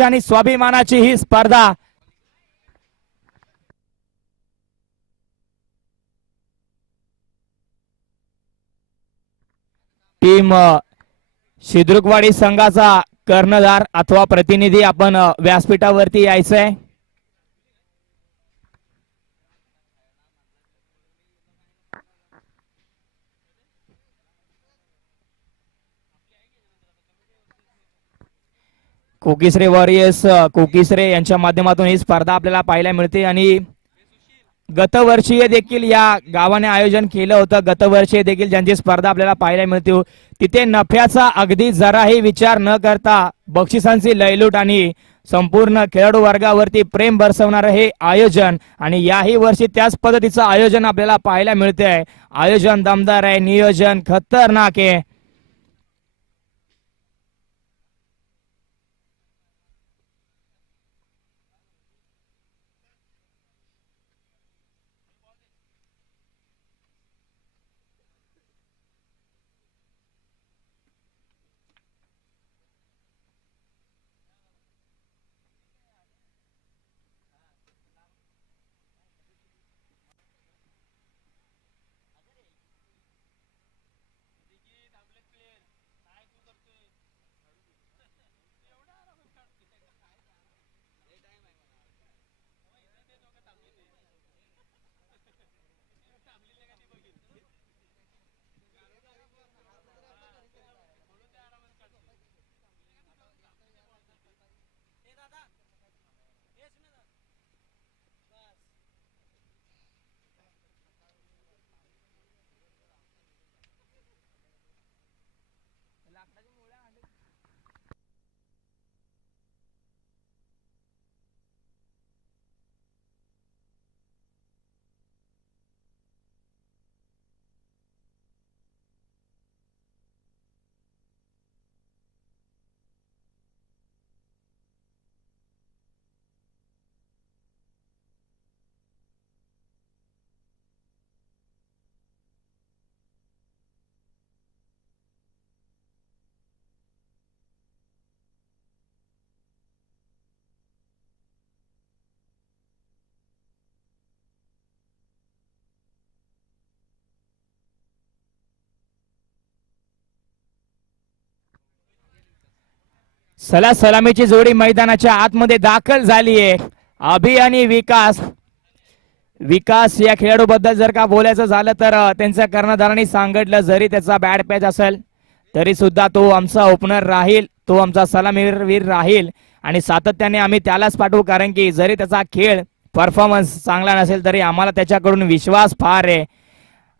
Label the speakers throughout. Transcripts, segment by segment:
Speaker 1: आणि स्वाभिमानाची ही स्पर्धा. टीम शिद्रुकवाडी संघाचा कर्णधार अथवा प्रतिनिधी आपण व्यासपीठावरती यायचंय. कोकिसरे वॉरियर्स कोकिसरे यांच्या माध्यमातून ही स्पर्धा आपल्याला पाहायला मिळते आणि गतवर्षीय देखील या गावाने आयोजन केलं होतं. गतवर्षीय देखील ज्यांची स्पर्धा आपल्याला पाहायला मिळते तिथे नफ्याचा अगदी जराही विचार न करता बक्षिसांची लयलूट आणि संपूर्ण खेळाडू वर्गावरती प्रेम बरसवणारं हे आयोजन आणि याही वर्षी त्याच पद्धतीचं आयोजन आपल्याला पाहायला मिळते आयोजन दमदार आहे नियोजन खतरनाक आहे. सला सलामीची जोडी मैदानाच्या आतमध्ये दाखल झाली आहे अभि आणि विकास. विकास या खेळाडूबद्दल जर का बोलायचं झालं तर त्यांच्या कर्णधारांनी सांगितलं जरी त्याचा बॅड पॅच असेल तरी सुद्धा तो आमचा ओपनर राहील तो आमचा सलामीवीर राहील आणि सातत्याने आम्ही त्यालाच पाठवू कारण की जरी त्याचा खेळ परफॉर्मन्स चांगला नसेल तरी आम्हाला त्याच्याकडून विश्वास फार आहे.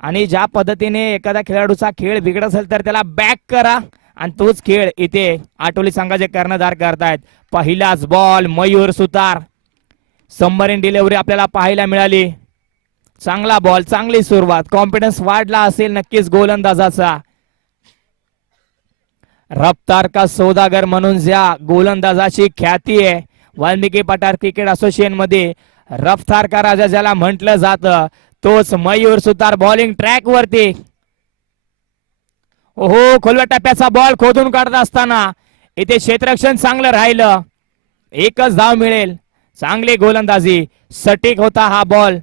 Speaker 1: आणि ज्या पद्धतीने एखाद्या खेळाडूचा खेळ बिघडत असेल तर त्याला बॅक करा. आणि तोच खेळ इथे आटोली संघाचे कर्णधार करतायत. पहिलाच ball Mayur Sutar. Submarine delivery आपल्याला पाहायला मिळाली. चांगला बॉल चांगली सुरुवात. कॉन्फिडन्स वाढला असेल नक्कीच गोलंदाजाचा. रफ्तार का सौदागर म्हणून ज्या गोलंदाजाची ख्याती आहे वाल्मिकी पठार क्रिकेट असोसिएशनमध्ये रफ्तार का राजा ज्याला म्हटलं जातं तोच मयूर सुतार बॉलिंग ट्रॅक वरती. हो खोलव्या टप्प्याचा बॉल खोदून काढत असताना इथे क्षेत्ररक्षण चांगलं राहिलं. एकच धाव मिळेल. चांगली गोलंदाजी. सटीक होता हा बॉल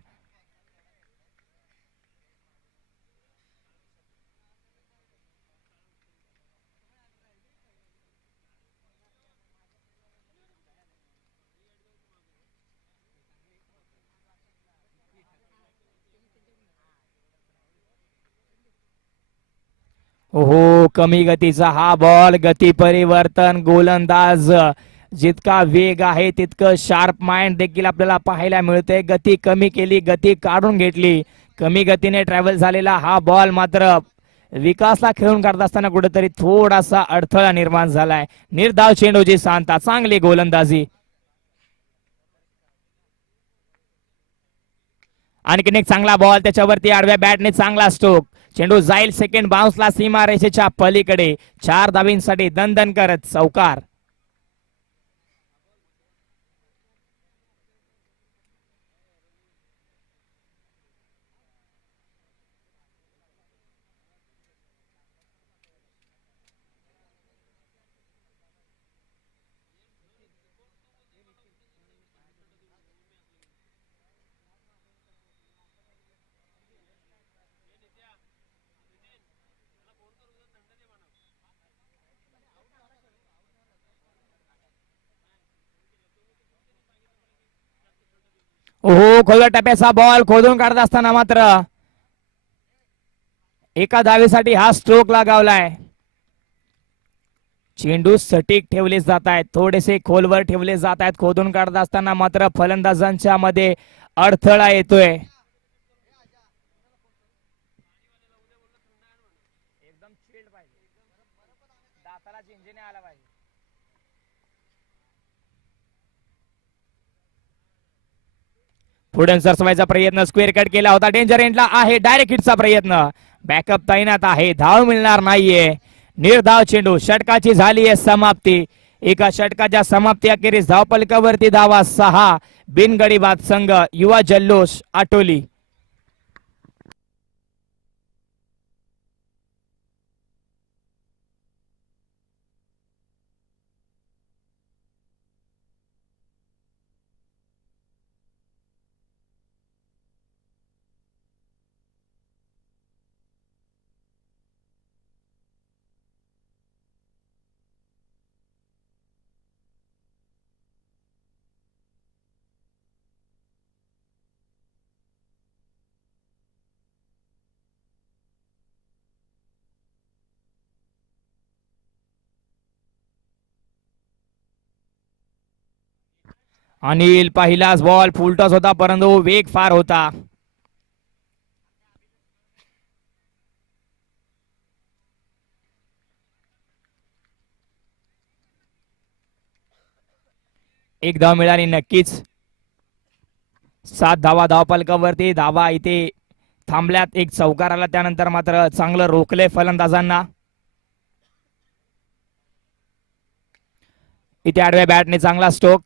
Speaker 1: हो कमी गतीचा हा बॉल गती परिवर्तन गोलंदाज. जितका वेग आहे तितकं शार्प माइंड देखील आपल्याला पाहायला मिळते. गती कमी केली गती काढून घेतली. कमी गतीने ट्रॅव्हल झालेला हा बॉल मात्र विकासला खेळून काढत असताना कुठेतरी थोडासा अडथळा निर्माण झालाय. निर्धाव चेंडोजी सांगता चांगली गोलंदाजी. आणखीन एक चांगला बॉल त्याच्यावरती आडव्या बॅटने चांगला स्ट्रोक चेंडू जाईल सेकंड बाउन्सला सीमा रेषेच्या पलीकडे. चार धावींसाठी दणदण करत चौकार हो खोलवर टप्प्याचा बॉल खोदून काढत असताना मात्र एका धावेसाठी हा स्ट्रोक लगावलाय. चेंडू सटीक ठेवले जात आहेत. थोडेसे खोलवर ठेवले जात आहेत. खोदून काढत असताना मात्र फलंदाजांच्या मध्ये अडथळा येतोय. पुढे सरसवायचा प्रयत्न. स्क्वेअर कट केला होता. डेंजर एंडला आहे. डायरेक्ट हिटचा प्रयत्न. बॅकअप तैनात आहे. धाव मिळणार नाहीये. निर्धाव चेंडू. षटकाची झाली आहे समाप्ती. एका षटकाच्या समाप्ती अखेरीस धावपलकावरती धावा सहा. बिनगडी बाद संघ. युवा जल्लोष आटोली. अनिल पहिलाच बॉल फुलटॉस होता परंतु वेग फार होता. एक धाव मिळाली नक्कीच. सात धावा धावपालकावरती धावा इथे थांबल्यात. एक चौकार आला त्यानंतर मात्र चांगलं रोखले फलंदाजांना. इथे आडव्या बॅटने चांगला स्ट्रोक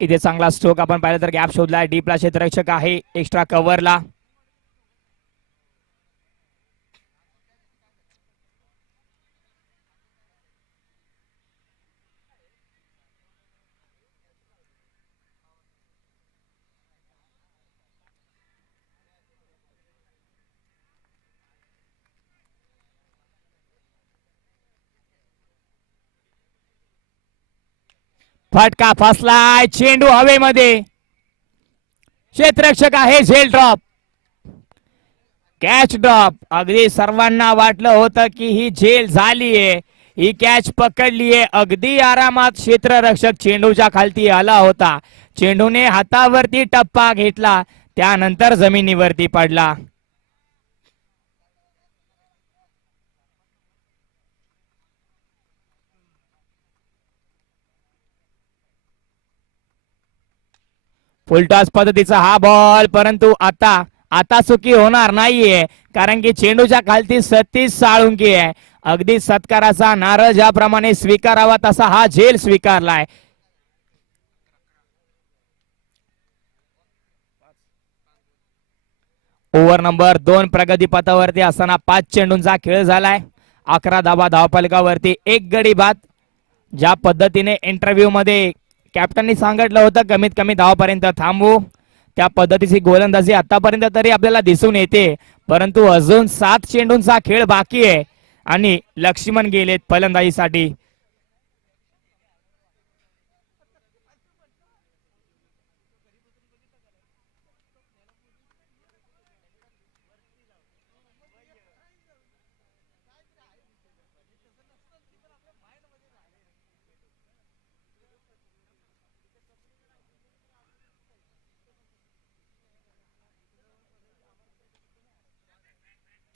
Speaker 1: इथे चांगला स्ट्रोक आपण पाहिलं तर गॅप शोधलाय डीपला क्षेत्ररक्षक आहे. एक्स्ट्रा कव्हरला फटका फसलाय चेंडू हवेमध्ये. क्षेत्ररक्षक आहे झेल ड्रॉप. Catch drop. अगदी सर्वांना वाटलं होतं की ही झेल झालीये. ही कॅच पकडलीये. अगदी आरामात क्षेत्ररक्षक चेंडूच्या खालती आला होता. चेंडूने हातावरती टप्पा घेतला. त्यानंतर जमिनीवरती पडला. फुलटॉस पद्धतीचा हा बॉल परंतु आता आता चुकी होणार नाहीये कारण की चेंडूच्या खालती सतीश साळुंकी आहे. अगदी सत्काराचा नारळ ज्याप्रमाणे स्वीकारावा तसा हा झेल स्वीकारलाय. ओव्हर नंबर दोन प्रगती पथावरती असताना पाच चेंडूंचा खेळ झालाय. अकरा धाबा धावपलकावरती एक गडी बाद. ज्या पद्धतीने इंटरव्ह्यू मध्ये कॅप्टननी सांगितलं होतं कमीत कमी धावापर्यंत थांबू. त्या पद्धतीची गोलंदाजी आतापर्यंत तरी आपल्याला दिसून येते. परंतु अजून सात चेंडूंचा खेळ बाकी आहे. आणि लक्ष्मण गेलेत फलंदाजीसाठी.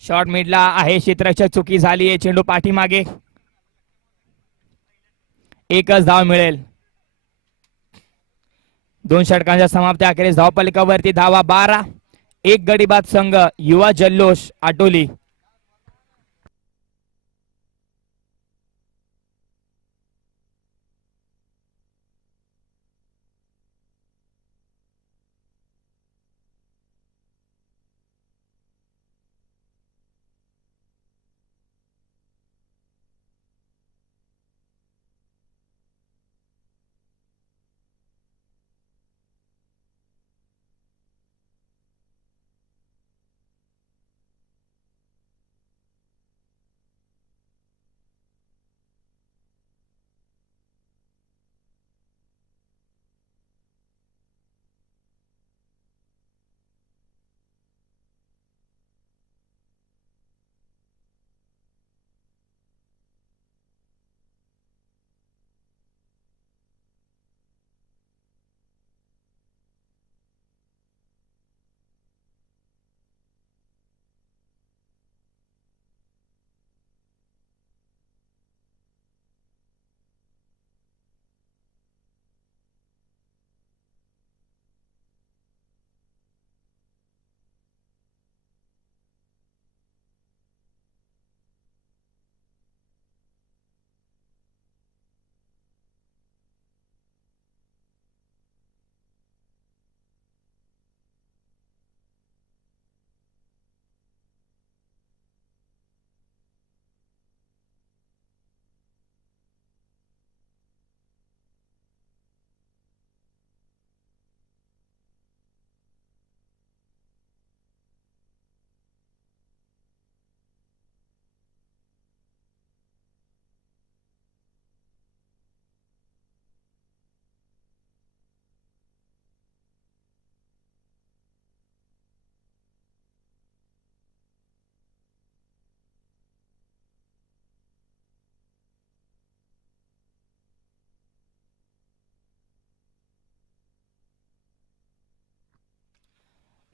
Speaker 1: शॉर्ट मिडला आहे क्षेत्रक्षक चुकी झाली आहे चेंडू पाठीमागे. एकच धाव मिळेल. दोन षटकांच्या समाप्ती अखेरीस धावपलिकावरती धावा बारा. एक गडी बाद संघ युवा जल्लोष आटोली.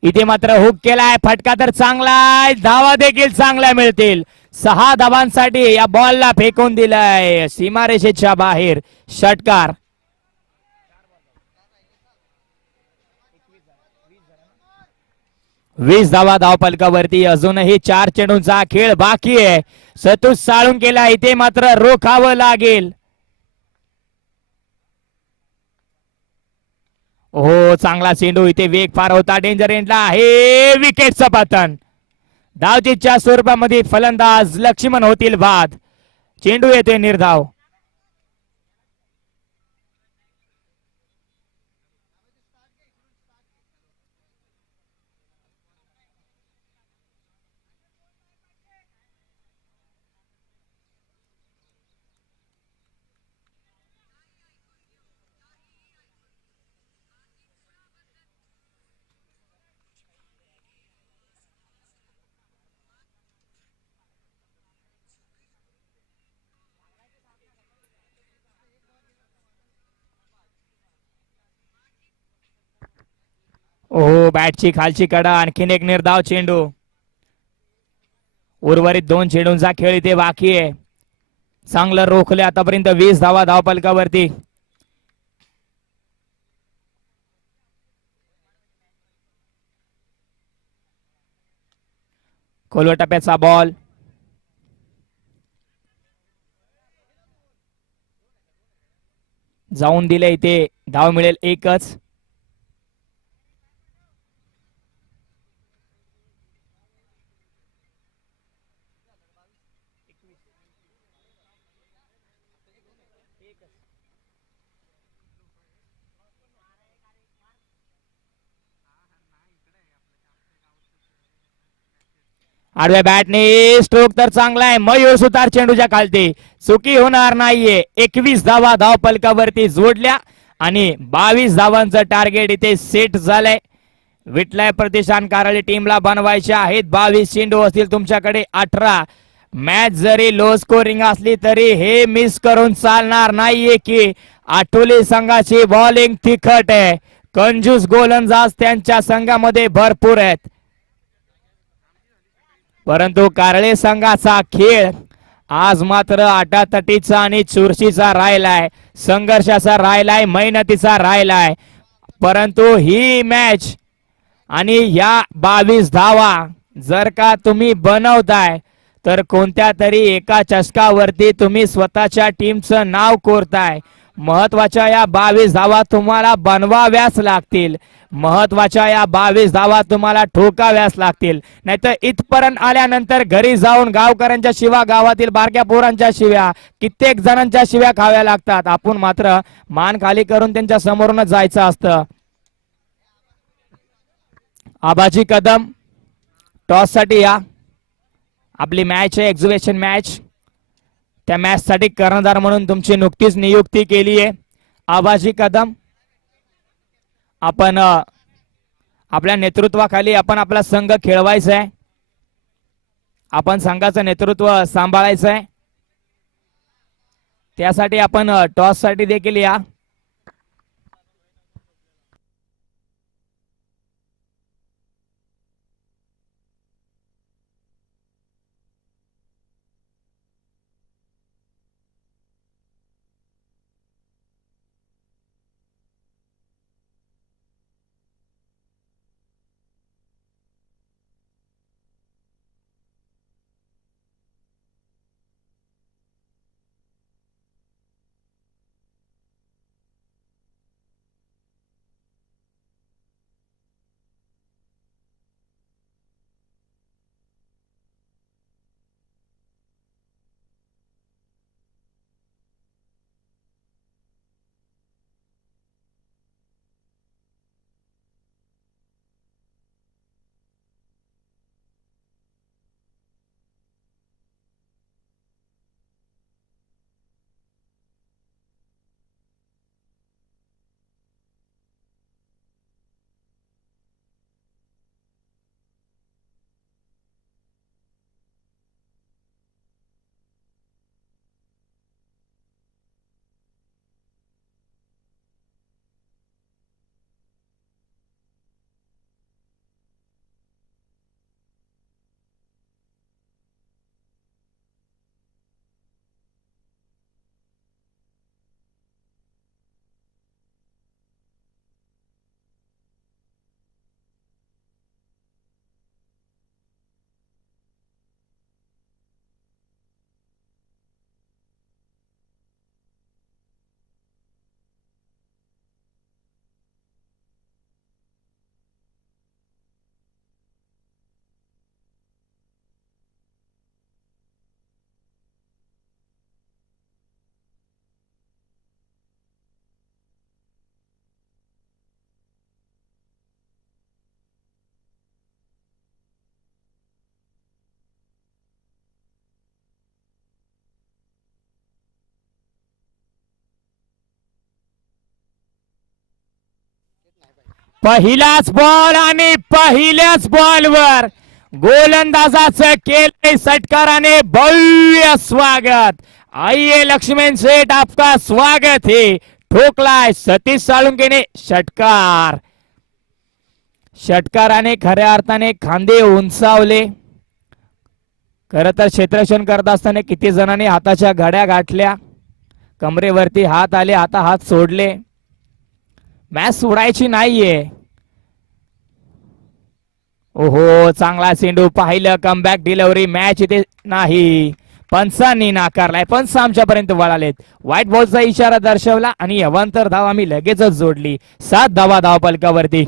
Speaker 1: इथे मात्र हुक केलाय फटका तर चांगला आहे धावा देखील चांगल्या मिळतील. सहा धावांसाठी या बॉलला फेकून दिलाय सीमारेषेच्या बाहेर. षटकार. वीस धावा धावपलकावरती अजूनही चार चेंडूंचा खेळ बाकी आहे. सतूस साळून केला इथे मात्र रोखावं लागेल. हो चांगला चेंडू इथे वेग फार होता. डेंजर एंडला आहे. विकेटचं पतन धावचीच्या स्वरूपामध्ये फलंदाज लक्ष्मण होतील बाद चेंडू येतोय निर्धाव. ओ बॅटची खालची कडा आणखीन एक निर्धाव चेंडू. उर्वरित दोन चेंडूंचा खेळ इथे बाकी आहे. चांगलं रोखले आतापर्यंत वीस धावा धावपलकावरती खोलव टप्प्याचा बॉल. जाऊन दिले इथे. धाव मिळेल एकच. आडव्या बॅटने स्ट्रोक तर चांगला आहे. मयूर सुतार चेंडूच्या खालती. चुकी होणार नाहीये. एकवीस धावा धाव पलकावरती जोडल्या आणि बावीस धावांचं टार्गेट इथे सेट झालंय. विटलाय प्रतिष्ठान कारळी टीमला बनवायचे आहेत. बावीस चेंडू असतील तुमच्याकडे. अठरा. मॅच जरी लो स्कोरिंग असली तरी हे मिस करून चालणार नाहीये की आठवली संघाची बॉलिंग तिखट आहे. कंजूस गोलंदाज त्यांच्या संघामध्ये भरपूर आहेत. परंतु कारळे संघाचा खेळ आज मात्र आटातटीचा आणि चुरशीचा राहिलाय. संघर्षाचा राहिलाय मेहनतीचा राहिलाय. परंतु ही मॅच आणि या बावीस धावा जर का तुम्ही बनवताय तर कोणत्या तरी एका चषकावरती तुम्ही स्वतःच्या टीमचं नाव कोरताय. महत्त्वाच्या या बावीस धावा तुम्हाला बनवाव्याच लागतील. महत्त्वाच्या या बावीस धावा तुम्हाला ठोकाव्यास लागतील. नाहीतर इथपर्यंत आल्यानंतर घरी जाऊन गावकऱ्यांच्या शिवा गावातील बारक्या पोरांच्या शिव्या कित्येक जणांच्या शिव्या खाव्या लागतात. आपण मात्र मान खाली करून त्यांच्या समोरूनच जायचं असतं. आबाजी कदम टॉससाठी या. आपली मॅच आहे एक्झिबिशन मॅच त्या मॅच साठी कर्णधार म्हणून तुमची नुकतीच नियुक्ती केली आहे आबाजी कदम आपण आपल्या नेतृत्वाखाली आपण आपला संघ खेळवायचा आहे आपण संघाचं नेतृत्व सांभाळायचं आहे त्यासाठी आपण टॉससाठी देखील या. पहिलाच बॉल आणि पहिल्याच बॉलवर गोलंदाजाचं केले षटकाराने भव्य स्वागत. आइए लक्ष्मण सेठ आपका स्वागत है. ठोकलाय सतीश साळुंकेने षटकार. षटकाराने खऱ्या अर्थाने खांदे उंचावले. खर तर क्षेत्रक्षण करत असताना किती जणांनी हाताच्या घड्या गाठल्या. कमरेवरती हात आले आता हात सोडले. मॅच सोडायची नाहीये. ओहो चांगला चेंडू पाहिलं कमबॅक डिलेवरी मॅच इथे नाही. पंचांनी नाकारलाय. पंच आमच्यापर्यंत वळालेत. व्हाईट बॉलचा इशारा दर्शवला आणि अवांतर धाव आम्ही लगेचच जोडली. सात धावा धाव पलकावरती.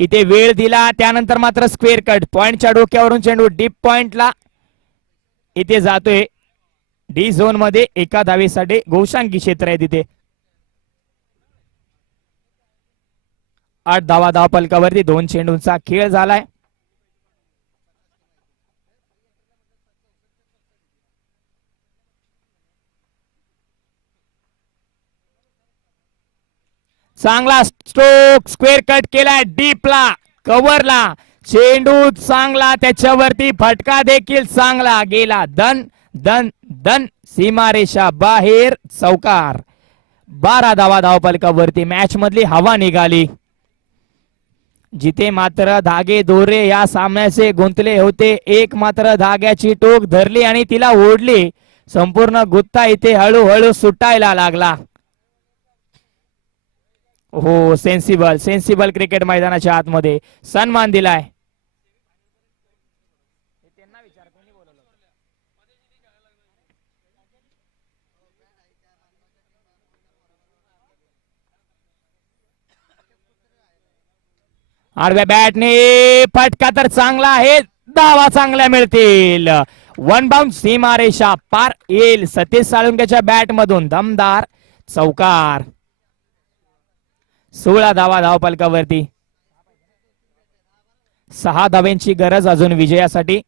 Speaker 1: इथे वेळ दिला त्यानंतर मात्र स्क्वेअर कट पॉइंटच्या डोक्यावरून चेंडू डीप पॉइंटला इथे जातोय. डी झोनमध्ये एका धावेसाठी गोशांकी क्षेत्र आहे तिथे. आठ धावा धाव पलकावरती दोन चेंडूंचा खेळ झालाय. चांगला स्ट्रोक स्क्वेअर कट केलाय डीपला कव्हरला चेंडू चांगला त्याच्यावरती फटका देखील चांगला. गेला दन दन दन सीमारेषा बाहेर चौकार. बारा धावा धावपलकावरती. मॅच मधली हवा निघाली. जिथे मात्र धागे दोरे या सामन्याचे गुंतले होते एक मात्र धाग्याची टोक धरली आणि तिला ओढली. संपूर्ण गुत्ता इथे हळूहळू सुटायला लागला. हो सेन्सिबल सेन्सिबल क्रिकेट मैदानाच्या आतमध्ये. सन्मान दिलाय. आडव्या बॅटने फटका तर चांगला आहे धावा चांगल्या मिळतील. वन बाउंड सीमारेषा पार येईल सतीश साळुंकेच्या बॅट मधून दमदार चौकार. सोळा धावा धावपलकावरती सहा धाव्यांची गरज अजून विजयासाठी.